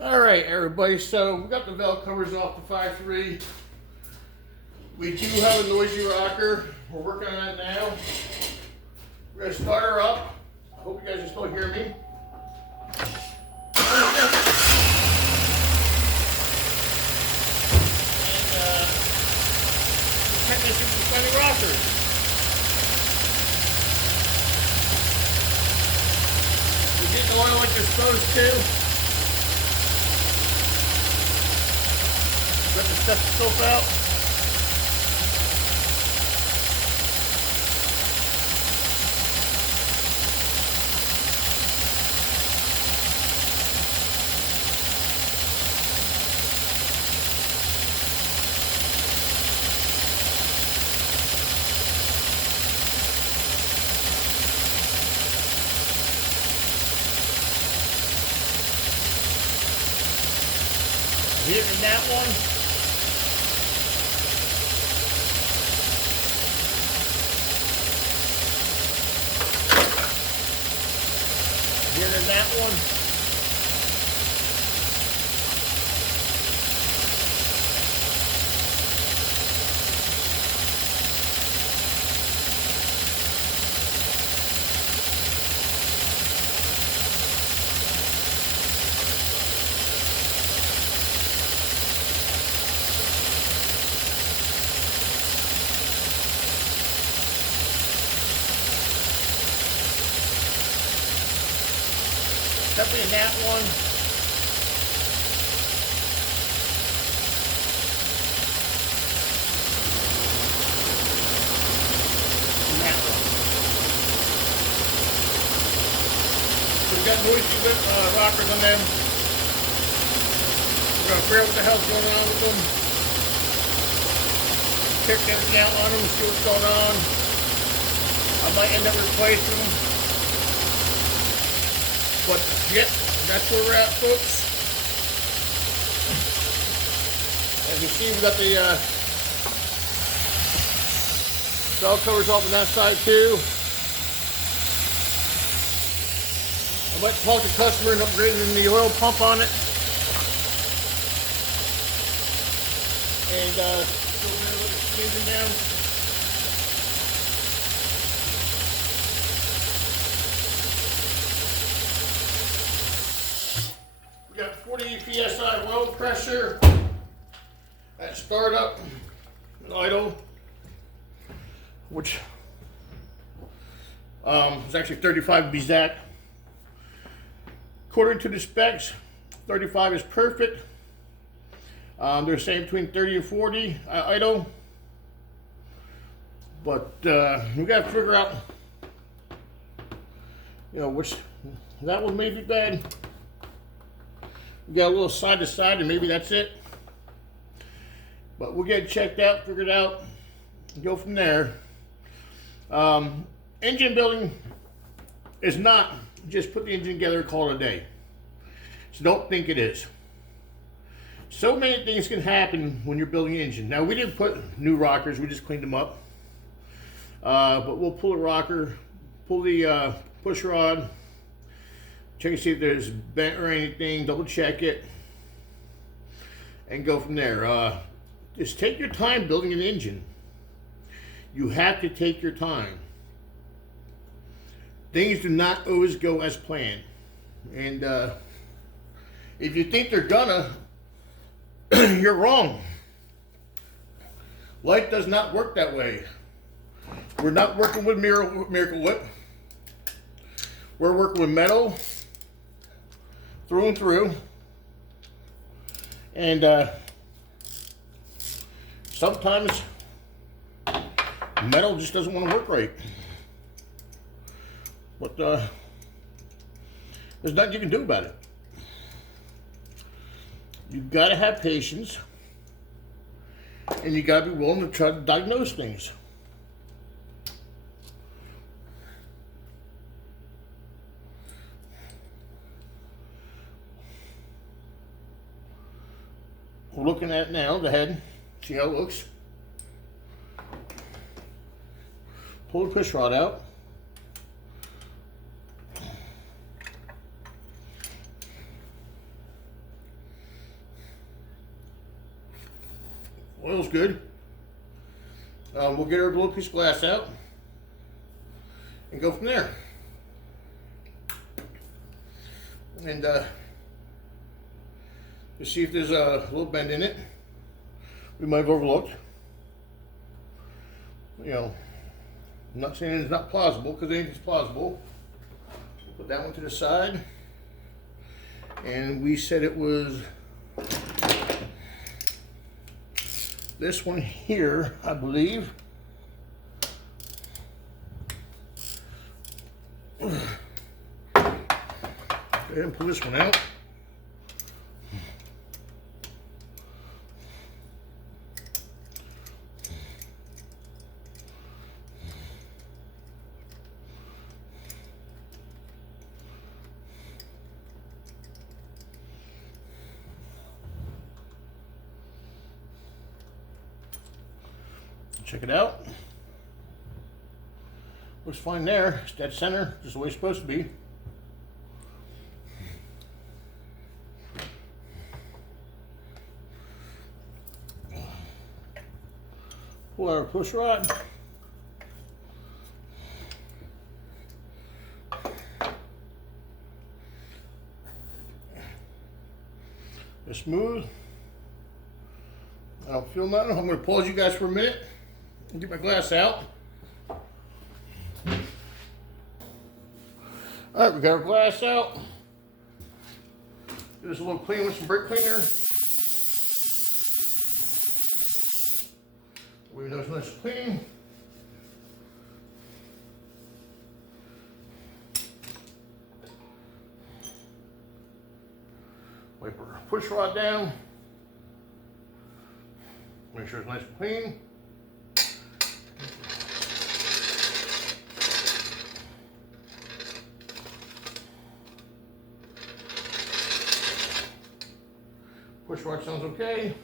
Alright everybody, so we got the valve covers off the 5.3. We do have a noisy rocker. We're working on that now. We're going to start her up. I hope you guys can still hear me. And check this into the funny rocker. We're getting oil like you're supposed to. Let the stuff out. Hitting that one. Hitting that one. Definitely in that one. And that one. So we've got noisy rockers on them. We're going to figure out what the hell's going on with them. Check everything out on them, see what's going on. I might end up replacing them. But yep, that's where we're at, folks. As you see, we got the valve covers off on that side too. I might talk to the customer and upgrading the oil pump on it. And moving down. We got 40 psi oil pressure at startup and idle, which is actually 35 to be exact. According to the specs, 35 is perfect. They're saying between 30 and 40 idle, but we got to figure out, which that one may be bad. We got a little side to side, and maybe that's it. But we'll get it checked out, figured out, and go from there. Engine building is not just put the engine together and call it a day. So don't think it is. So many things can happen when you're building an engine. Now, we didn't put new rockers, we just cleaned them up. But we'll pull a rocker, pull the push rod, check and see if there's bent or anything, double check it, and go from there. Just take your time building an engine. You have to take your time. Things do not always go as planned. And if you think they're gonna, you're wrong. Life does not work that way. We're not working with Miracle Whip. We're working with metal through and through. And sometimes metal just doesn't want to work right. But there's nothing you can do about it. You gotta have patience, and you gotta be willing to try to diagnose things. We're looking at now the head, see how it looks. Pull the push rod out. Oil's good. We'll get our little piece of glass out and go from there. And to see if there's a little bend in it we might have overlooked. You know, I'm not saying it's not plausible, because anything's plausible. We'll put that one to the side. And we said it was this one here, I believe. Go ahead and pull this one out. Check it out. Looks fine there. It's dead center, just the way it's supposed to be. Pull our push rod. It's smooth. I don't feel nothing. I'm going to pause you guys for a minute and get my glass out. Alright, we got our glass out. Do this a little clean with some brake cleaner. We know it's nice and clean. Wipe our push rod down. Make sure it's nice and clean. Push rod sounds okay.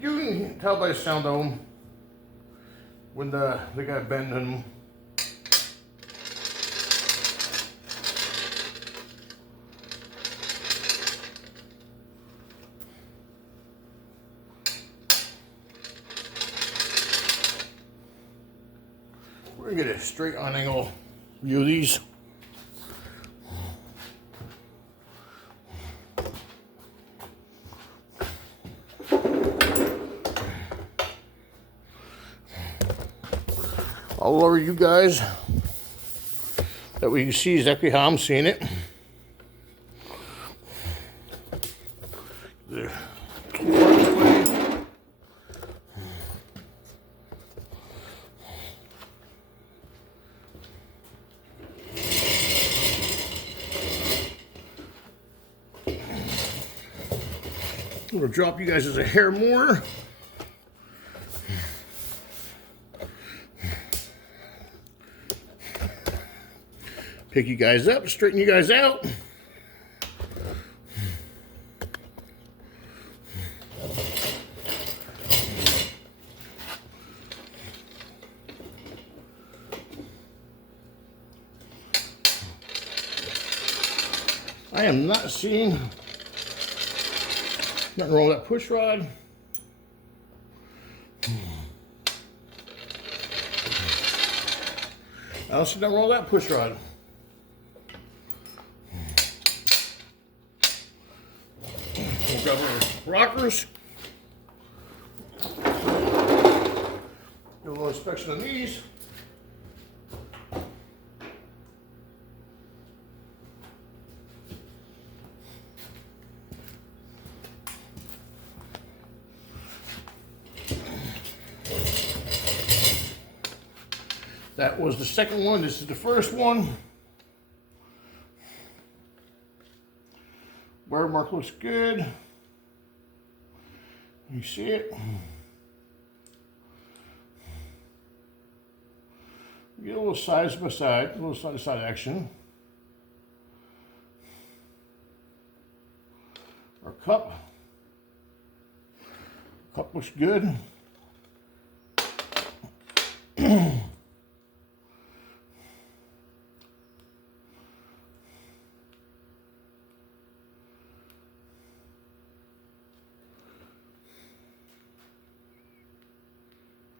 You can tell by the sound of them when they got bend in them. We're gonna get a straight on angle view of these. I'll lower you guys, that way you can see exactly how I'm seeing it. There. I'm gonna drop you guys just a hair more. Pick you guys up, straighten you guys out. I am not seeing nothing wrong with that push rod. I don't see nothing wrong with that push rod. We'll grab our rockers. Do a little inspection on these. That was the second one. This is the first one. Burr mark looks good. You see it? Get a little side by side, a little side to side action. Our cup looks good.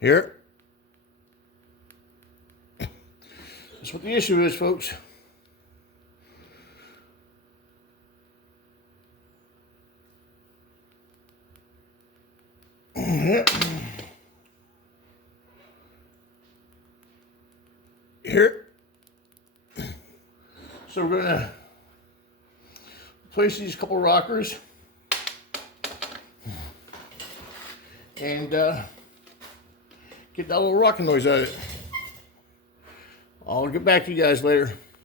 Here. That's what the issue is, folks. Here. So we're gonna place these couple rockers and get that little rocking noise out of it. I'll get back to you guys later.